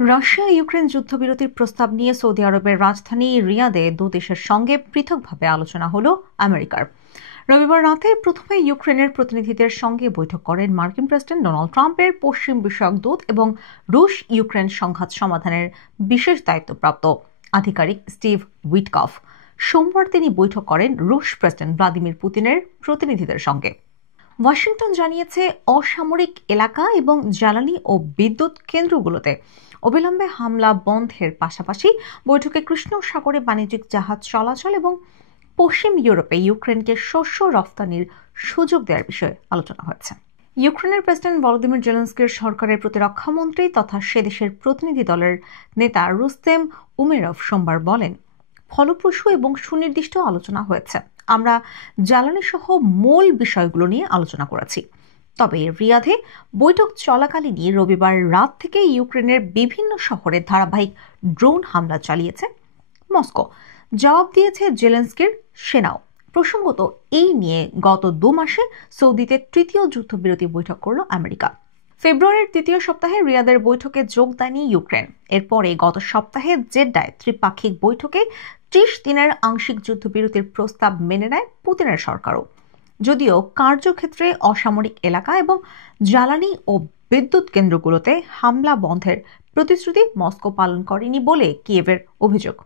Russia Ukraine যুদ্ধবিরতির প্রস্তাব নিয়ে সৌদি আরবের রাজধানী রিয়াদে দু দেশের সঙ্গে পৃথকভাবে আলোচনা হলো আমেরিকার। রবিবার রাতে প্রথমে ইউক্রেনের প্রতিনিধিদের সঙ্গে বৈঠক করেন মার্কিন প্রেসিডেন্ট ডোনাল্ড ট্রাম্পের পশ্চিম বিষয়ক দূত এবং রুশ ইউক্রেন সংঘাত সমাধানের বিশেষ দায়িত্বপ্রাপ্ত আধিকারিক স্টিভ উইটকফ। সোমবার তিনি বৈঠক করেন রুশ প্রেসিডেন্ট ভ্লাদিমির পুতিনের প্রতিনিধিদের সঙ্গে। ওয়াশিংটন জানিয়েছে, অসামরিক এলাকা এবং জ্বালানি ও বিদ্যুৎ কেন্দ্রগুলোতে অবিলম্বে হামলা বন্ধের পাশাপাশি বৈঠকে কৃষ্ণ সাগরে বাণিজ্যিক জাহাজ চলাচল এবং পশ্চিম ইউরোপে ইউক্রেনকে শস্য রফতানির সুযোগ দেওয়ার বিষয়ে আলোচনা হয়েছে। ইউক্রেনের প্রেসিডেন্ট ভলোদিমির জেলেনস্কির সরকারের প্রতিরক্ষামন্ত্রী তথা সে দেশের প্রতিনিধি দলের নেতা রুস্তেম উমেরভ সোমবার বলেন, ফলপ্রসূ এবং সুনির্দিষ্ট আলোচনা হয়েছে। আমরা জ্বালানি সহ মূল বিষয়গুলো নিয়ে আলোচনা করেছি। তবে রিয়াদে বৈঠক চলাকালীনই রবিবার রাত থেকে ইউক্রেনের বিভিন্ন শহরে ধারাবাহিক ড্রোন হামলা চালিয়েছে মস্কো। জবাব দিয়েছে জেলেনস্কির সেনাও। প্রসঙ্গত, এই নিয়ে গত 2 মাসে সৌদিতে তৃতীয় যুদ্ধবিরতি বৈঠক করল আমেরিকা। ফেব্রুয়ারির দ্বিতীয় সপ্তাহে রিয়াদের বৈঠকে যোগ দেয়নি ইউক্রেন। এরপরে গত সপ্তাহে জেড্ডায় ত্রিপাক্ষিক বৈঠকে 30 দিনের আংশিক যুদ্ধবিরতির প্রস্তাব মেনে নেয় পুতিনের সরকারও। যদিও কার্যক্ষেত্রে অসামরিক এলাকা এবং জ্বালানি ও বিদ্যুৎ কেন্দ্রগুলোতে হামলা বন্ধের প্রতিশ্রুতি মস্কো পালন করেনি বলে কিয়েভের অভিযোগ।